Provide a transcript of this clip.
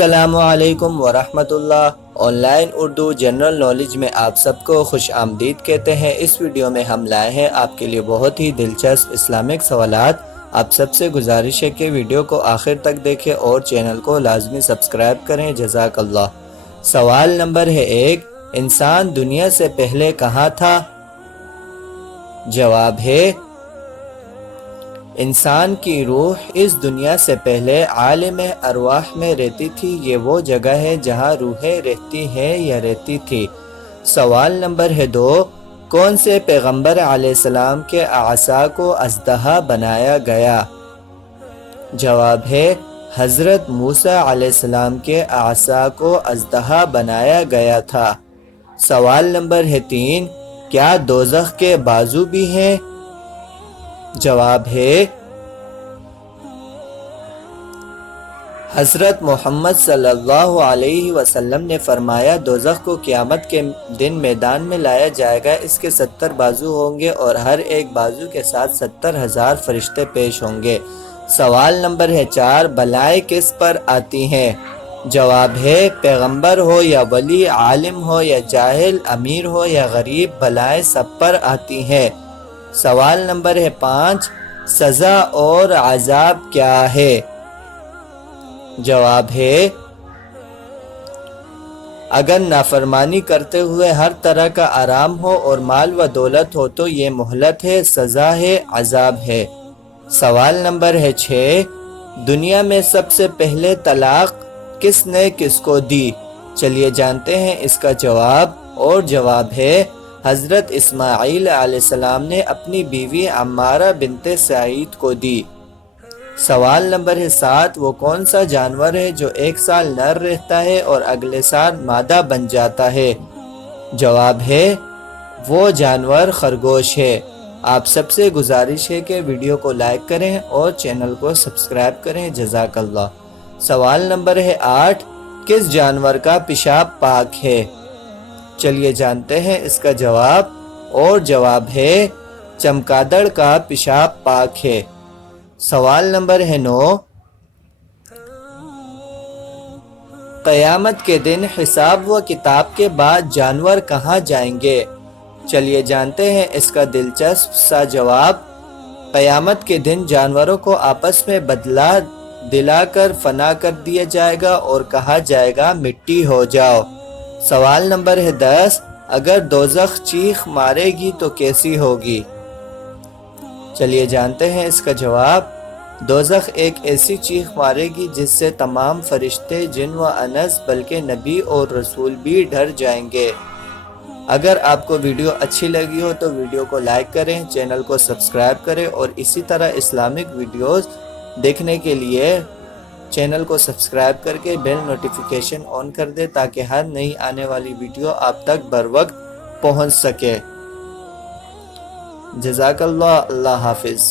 السلام علیکم ورحمۃ اللہ۔ Online Urdu general knowledge میں آپ سب کو خوش آمدید کہتے ہیں۔ اس ویڈیو میں ہم لائے ہیں آپ کے لیے بہت ہی دلچسپ اسلامک سوالات۔ آپ سب سے گزارش ہے کہ ویڈیو کو آخر تک دیکھیں اور چینل کو لازمی سبسکرائب کریں، جزاک اللہ۔ سوال نمبر ہے 1، انسان دنیا سے پہلے کہاں تھا؟ جواب ہے، انسان کی روح اس دنیا سے پہلے عالم ارواح میں رہتی تھی۔ یہ وہ جگہ ہے جہاں روحیں رہتی ہیں یا رہتی تھی۔ سوال نمبر ہے 2، کون سے پیغمبر علیہ السلام کے اعصا کو اژدہا بنایا گیا؟ جواب ہے، حضرت موسیٰ علیہ السلام کے اعصا کو اژدہا بنایا گیا تھا۔ سوال نمبر ہے 3، کیا دوزخ کے بازو بھی ہیں؟ جواب ہے، حضرت محمد صلی اللہ علیہ وسلم نے فرمایا، دوزخ کو قیامت کے دن میدان میں لایا جائے گا۔ اس کے 70 بازو ہوں گے اور ہر ایک بازو کے ساتھ 70,000 فرشتے پیش ہوں گے۔ سوال نمبر ہے 4، بلائیں کس پر آتی ہیں؟ جواب ہے، پیغمبر ہو یا ولی، عالم ہو یا جاہل، امیر ہو یا غریب، بلائیں سب پر آتی ہیں۔ سوال نمبر ہے 5، سزا اور عذاب کیا ہے؟ جواب ہے، اگر نافرمانی کرتے ہوئے ہر طرح کا آرام ہو اور مال و دولت ہو تو یہ مہلت ہے، سزا ہے، عذاب ہے۔ سوال نمبر ہے 6، دنیا میں سب سے پہلے طلاق کس نے کس کو دی؟ چلیے جانتے ہیں اس کا جواب، اور جواب ہے، حضرت اسماعیل علیہ السلام نے اپنی بیوی عمارہ بنت سعید کو دی۔ سوال نمبر ہے 7، وہ کون سا جانور ہے جو 1 سال نر رہتا ہے اور اگلے سال مادہ بن جاتا ہے؟ جواب ہے، وہ جانور خرگوش ہے۔ آپ سب سے گزارش ہے کہ ویڈیو کو لائک کریں اور چینل کو سبسکرائب کریں، جزاک اللہ۔ سوال نمبر ہے 8، کس جانور کا پیشاب پاک ہے؟ چلیے جانتے ہیں اس کا جواب، اور جواب ہے، چمگادڑ کا پیشاب پاک ہے۔ سوال نمبر ہے 9، قیامت کے دن حساب و کتاب کے بعد جانور کہاں جائیں گے؟ چلیے جانتے ہیں اس کا دلچسپ سا جواب، قیامت کے دن جانوروں کو آپس میں بدلہ دلا کر فنا کر دیا جائے گا اور کہا جائے گا مٹی ہو جاؤ۔ سوال نمبر ہے 10، اگر دوزخ چیخ مارے گی تو کیسی ہوگی؟ چلیے جانتے ہیں اس کا جواب، دوزخ ایک ایسی چیخ مارے گی جس سے تمام فرشتے، جن و انس، بلکہ نبی اور رسول بھی ڈر جائیں گے۔ اگر آپ کو ویڈیو اچھی لگی ہو تو ویڈیو کو لائک کریں، چینل کو سبسکرائب کریں اور اسی طرح اسلامک ویڈیوز دیکھنے کے لیے چینل کو سبسکرائب کر کے بیل نوٹیفیکیشن آن کر دیں تاکہ ہر نئی آنے والی ویڈیو آپ تک بر وقت پہنچ سکے۔ جزاک اللہ، اللہ حافظ۔